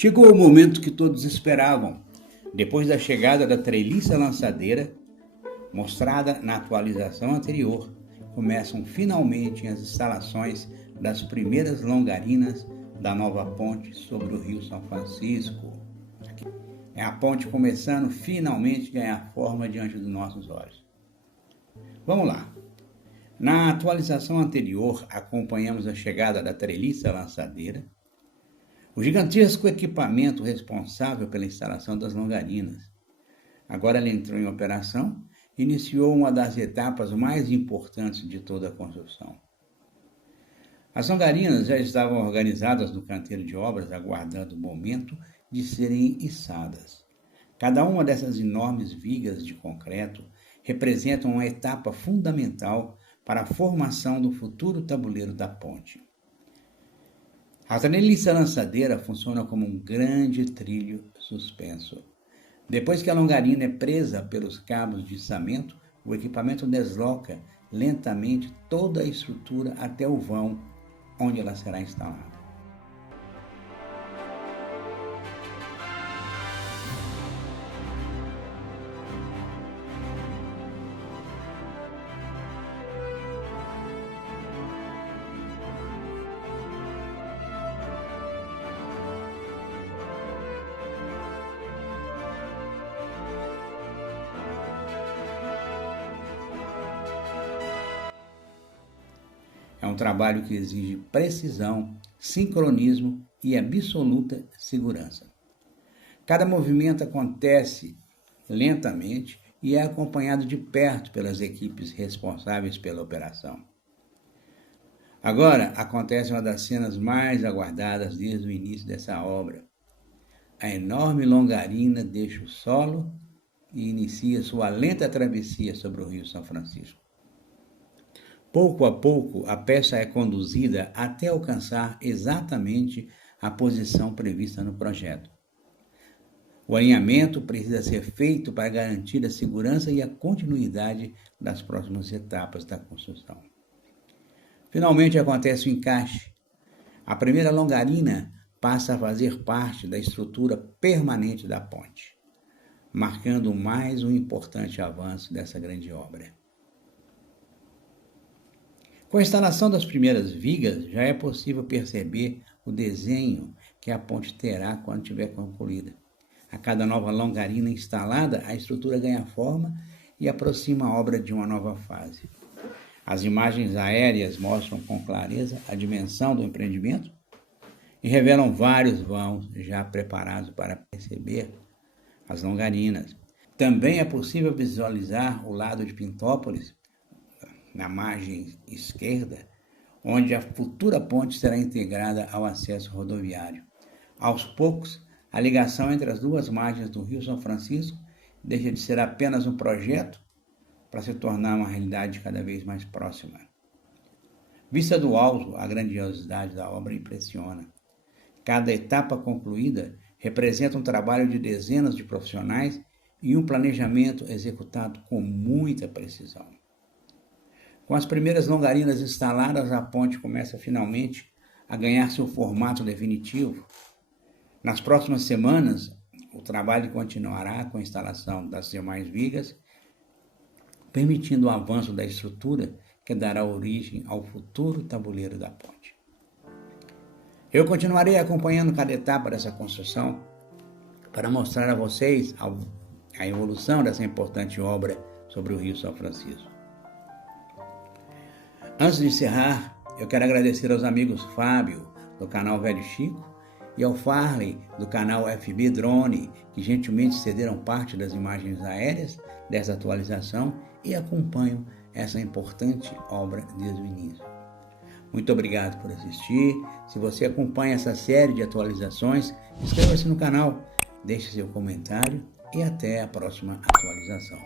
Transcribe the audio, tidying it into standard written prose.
Chegou o momento que todos esperavam. Depois da chegada da treliça lançadeira, mostrada na atualização anterior, começam finalmente as instalações das primeiras longarinas da nova ponte sobre o Rio São Francisco. É a ponte começando finalmente a ganhar forma diante dos nossos olhos. Vamos lá. Na atualização anterior, acompanhamos a chegada da treliça lançadeira, o gigantesco equipamento responsável pela instalação das longarinas. Agora ela entrou em operação e iniciou uma das etapas mais importantes de toda a construção. As longarinas já estavam organizadas no canteiro de obras, aguardando o momento de serem içadas. Cada uma dessas enormes vigas de concreto representa uma etapa fundamental para a formação do futuro tabuleiro da ponte. A treliça lançadeira funciona como um grande trilho suspenso. Depois que a longarina é presa pelos cabos de içamento, o equipamento desloca lentamente toda a estrutura até o vão onde ela será instalada. É um trabalho que exige precisão, sincronismo e absoluta segurança. Cada movimento acontece lentamente e é acompanhado de perto pelas equipes responsáveis pela operação. Agora acontece uma das cenas mais aguardadas desde o início dessa obra. A enorme longarina deixa o solo e inicia sua lenta travessia sobre o Rio São Francisco. Pouco a pouco, a peça é conduzida até alcançar exatamente a posição prevista no projeto. O alinhamento precisa ser feito para garantir a segurança e a continuidade das próximas etapas da construção. Finalmente acontece o encaixe. A primeira longarina passa a fazer parte da estrutura permanente da ponte, marcando mais um importante avanço dessa grande obra. Com a instalação das primeiras vigas, já é possível perceber o desenho que a ponte terá quando estiver concluída. A cada nova longarina instalada, a estrutura ganha forma e aproxima a obra de uma nova fase. As imagens aéreas mostram com clareza a dimensão do empreendimento e revelam vários vãos já preparados para receber as longarinas. Também é possível visualizar o lado de Pintópolis, na margem esquerda, onde a futura ponte será integrada ao acesso rodoviário. Aos poucos, a ligação entre as duas margens do Rio São Francisco deixa de ser apenas um projeto para se tornar uma realidade cada vez mais próxima. Vista do alto, a grandiosidade da obra impressiona. Cada etapa concluída representa um trabalho de dezenas de profissionais e um planejamento executado com muita precisão. Com as primeiras longarinas instaladas, a ponte começa finalmente a ganhar seu formato definitivo. Nas próximas semanas, o trabalho continuará com a instalação das demais vigas, permitindo o avanço da estrutura que dará origem ao futuro tabuleiro da ponte. Eu continuarei acompanhando cada etapa dessa construção para mostrar a vocês a evolução dessa importante obra sobre o Rio São Francisco. Antes de encerrar, eu quero agradecer aos amigos Fábio, do canal Velho Chico, e ao Farley, do canal FB Drone, que gentilmente cederam parte das imagens aéreas dessa atualização e acompanham essa importante obra desde o início. Muito obrigado por assistir. Se você acompanha essa série de atualizações, inscreva-se no canal, deixe seu comentário e até a próxima atualização.